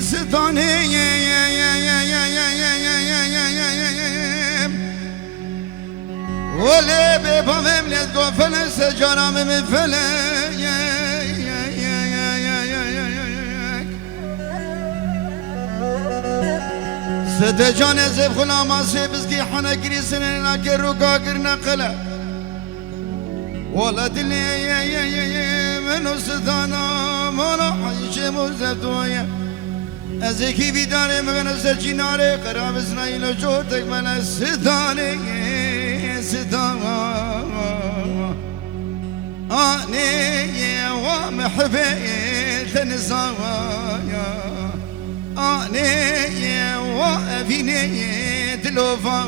ستاني ولی بپامم لید گفل سجارم من فلک ست جان زب خلاما سبزگی حنا گریسن نکر رو کاگر نقله ولا دلی منو ستانا مالا حیش مزدویه از یکی بیداره مگن سرچیناره قراب اسرائیل جورتک من ستانه ستانا آنی و محبت نزایا آنی و افینی دلوفا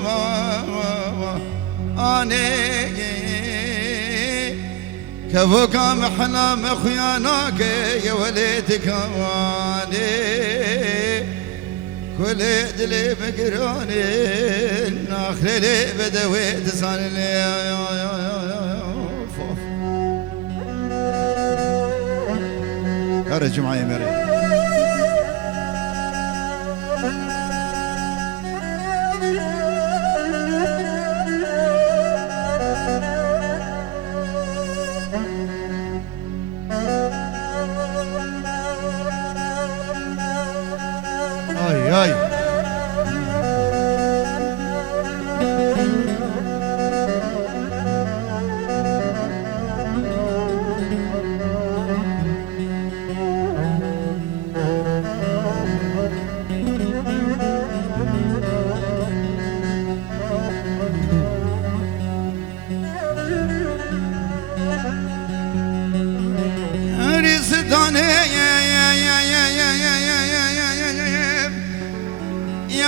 آنی كفوكا محنا مخياناك يا وليدك واني كل دلي مقراني ناخلي بدوي تسال يا رجل معي مريم Ay.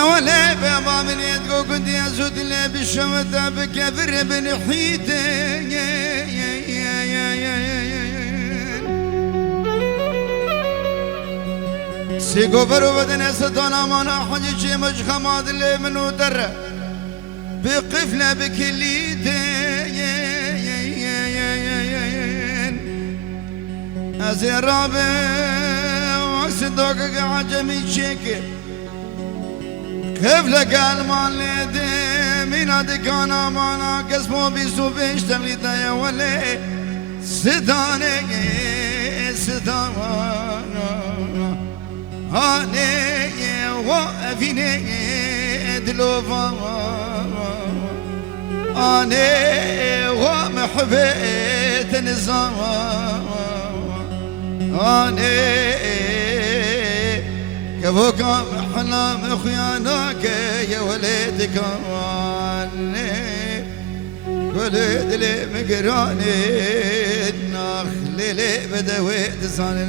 ولا بابا من يدقو كنت يزود لي بالشمتة بكبر بن حيته سيقو فرو بدن ستانا مانا حجي شي مش خماد اللي منو در بقفلة بكليته ازي رابع وصدوك عجمي شكل كيف لك المال لدي من أدكانا مانا قسمو بيسو بيشتغلتا يا ولي ستاني هاني وافيني دلوفا هاني ومحبت نظام هاني كفوكا محنا مخياناك يا وليدك واني وليد لي مقراني ناخلي لي بدوي تساني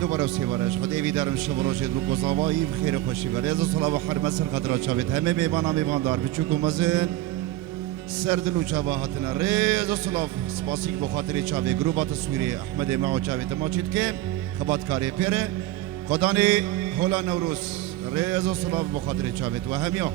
دوباره سیوارش خدای بیدارم شب روز رو گذاوایی بخیر خوشی بر از صلاح و حرمت سر قدرت شوید همه میبانا میباندار بچوکو مزن سردلو چاواهاتنا ریز صلاح سپاسی بخاطر چاوی گروه تصویری احمد معو چاوی تماچید که خبات کاری پیره خدانی هولا نوروز ریز صلاح بخاطر چاوید و همیا